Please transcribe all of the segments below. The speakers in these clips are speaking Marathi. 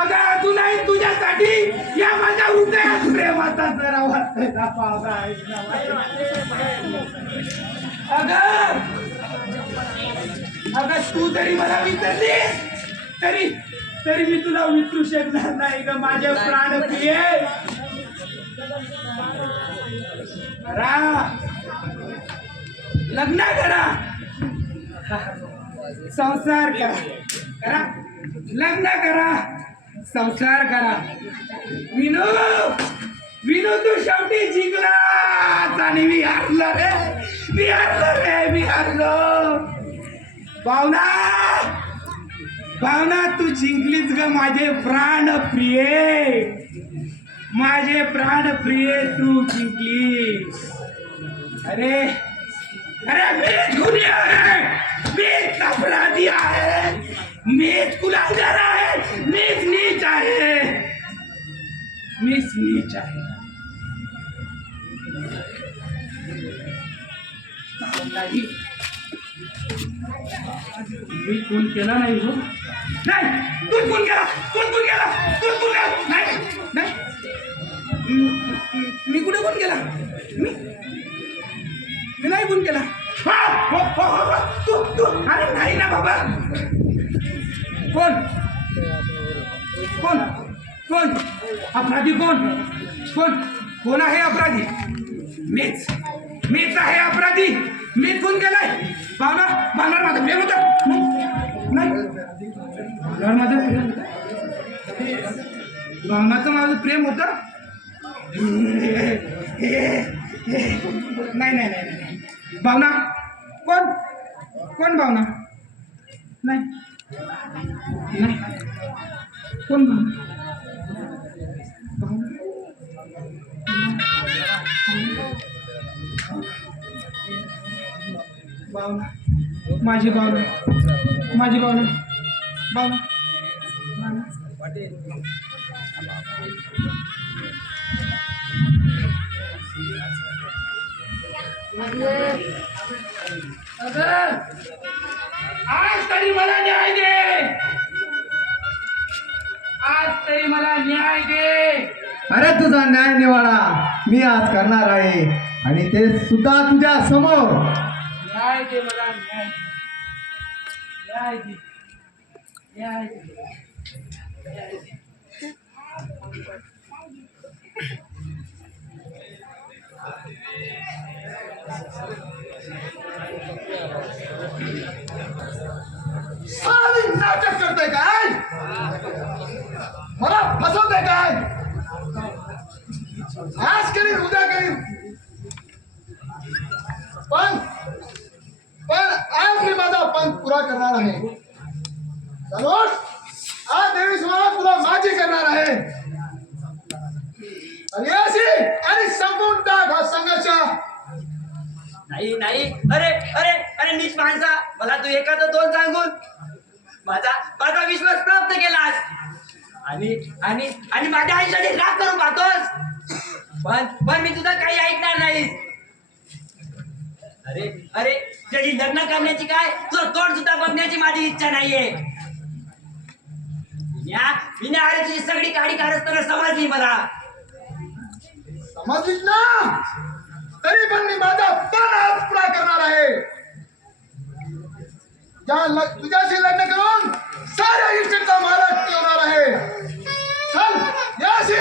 अगं अजूनही तुझ्यासाठी या माझ्या हृदयात प्रेमाचा जरा वाचायचा पावसा आहे. अगं अगं तू जरी मला विसरलीस तरी तरी मी तुला विसरू शकणार नाही ग माझे प्राण प्रिय. करा लग्न करा, संसार करा, करा लग्न करा, संसार करा. विनू विनू तू शेवटी जिंकलास आणि मी हारलो रे, मी हारलो रे, मी हारलो. भावना भावना तू जिंकलीस ग माझे प्राण प्रिय, माझे प्राण प्रिय तू जिंकलीस. अरे अरे मीच गुन्हेगार आहे, मीच अपराधी आहे, मीच गुन्हेगार आहे, मीच नीच आहे, मीच नीच आहे. नाही मी खून केला नाही हो, नाही तू खून केला, तू खून केला, तू खून केला. नाही नाही मी कुठे खून केला, मी नाही खून केला. तू तू अरे नाही ना बाबा. कोण कोण कोण अपराधी, कोण कोण कोण आहे अपराधी? मीच मीच आहे अपराधी, मी खून केलाय. भावना भावनार माझं प्रेम होतं नाही, भावनार माझं प्रेम होतं, भावनाचं माझं प्रेम होतं. नाही नाही नाही नाही भावना, कोण कोण भावना? नाही नाही कोण भावना? भावना माझी भावना, माझी भावना, भावना अगं आज तरी मला न्याय दे, आज तरी मला न्याय दे. अरे तुझा न्याय निवाडा मी आज करणार आहे आणि ते सुद्धा तुझ्या समोर. न्याय दे मला, न्याय दे, न्याय दे, न्याय दे, न्याय दे. सारी नाटक करतोय काय? मला फसवतोय काय? आज करीन उद्या करीन, पण पण आज मी माझा पंथ पुरा करणार आहे. चलोट आज देवी समोर तुला माझी करणार आहे आणि अशी आणि संपूर्ण टाक हा संघर्ष. नाही नाही अरे अरे अरे नीच माणसा, मला तू एखादं दोन सांगून माझा माझा विश्वास प्राप्त केलास आणि आणि आणि माझ्या आयुष्याची राख करून पाहतोस, पण मी तुझं काही ऐकणार नाही. अरे अरे त्याची लग्न करण्याची काय, तुझं तोंड सुद्धा बघण्याची माझी इच्छा नाहीये. अरे तुझी सगळी काडी कारस्थानं समजली मला. समजलीच ना, तरी पण मी माझा पण आज पुरा करणार आहे. तुझ्याशी लग्न करून साऱ्या इच्छेचा मालक होणार आहे. चल याशी.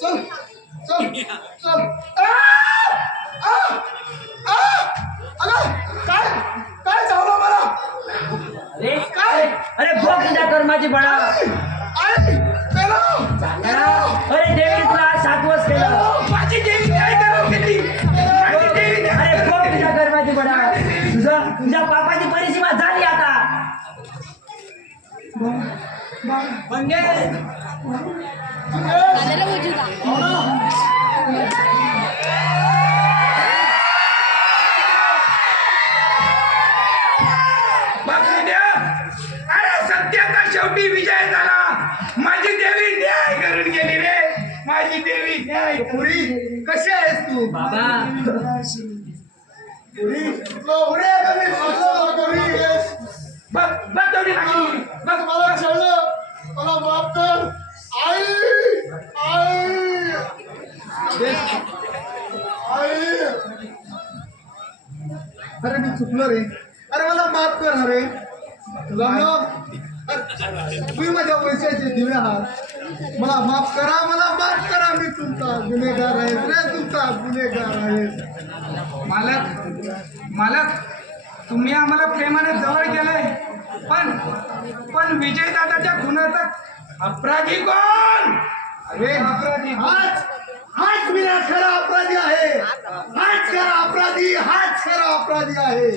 चल चल चल. काय काय झालं मला? अरे काय अरे भोग तुझ्या कर्माची बळा. अरे देवी तुला 7 वर्ष केलं, माझी देवी काय करू केली, माझी देवी. अरे भोग तुझ्या कर्माची बळा. तुझ्या पापाची परिसीमा झाली आता. म्हणजे दादाला बोलू का? वासुदेव, अरे सत्याचा शेवटी विजय झाला. माझी देवी न्याय करून गेली रे. माझी देवी न्याय. पुरी कशी आहेस तू बाबा पुरी लवरे कमी भाषा कमी बघ बघ तेवढी लागली. बघ मला छळलं मला माफ कर आई आई आई अरे मी चुकलो रे अरे मला माफ कर अरे तुला तुम्ही माझ्या पैशाचे दिवे आहात मला माफ करा मी तुमचा गुन्हेगार आहे रे तुमचा गुन्हेगार आहे मालक तुम्ही आम्हाला प्रेमाने जवळ गेलाय पण विजयदादाच्या गुन्ह्याचा अपराधी कोण? अरे अपराधी हाच मेरा खरा अपराधी आहे हाच खरा अपराधी आहे